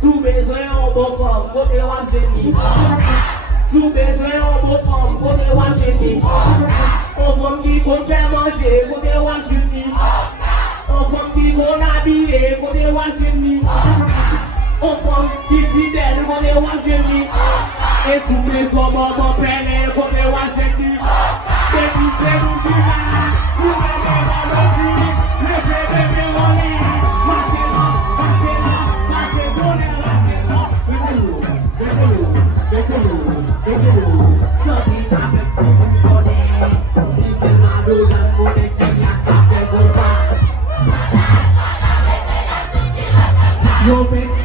Sous besoin en bon forme, côté wa génie. Sous besoin en bon forme, côté wa génie. On femme qui compte faire manger, côté wa génie. On femme qui compte habiller, côté wa génie. On femme qui fidèle, côté wa génie. Et sous besoin maman peine, côté wa génie. Et puis c'est nous qui là, sous besoin maman génie. Le bébé on est. Yo bitch,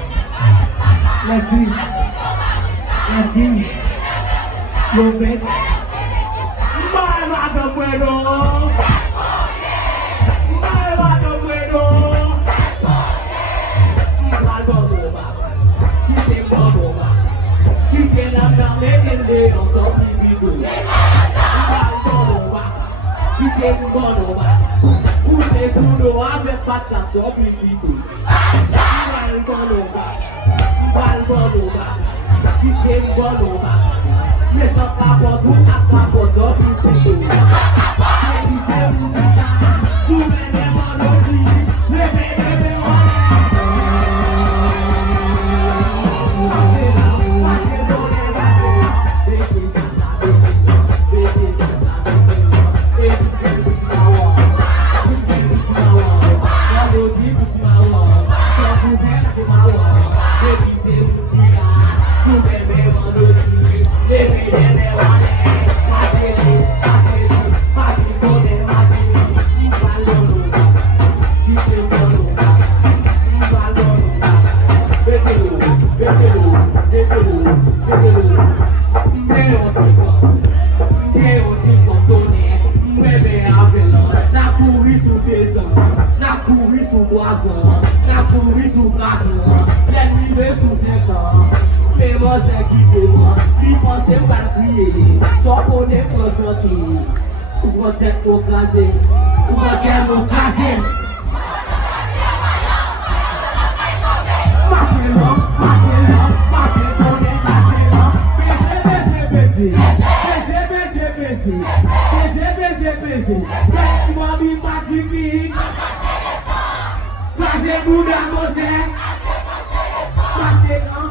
let's be, yo bitch, my mother bueno, ensemble vidéo. Il était bon, couché sous l'eau avec pas de chance, on vit vidéo. Il va le bon, il était bon, mais sans savoir tout à pas bon, on vit vidéo. Só por negócio aqui, o até o casei, o quer no casei. Marcelão, Preste uma bimba de vinho, fazer mudar você. Marcelão,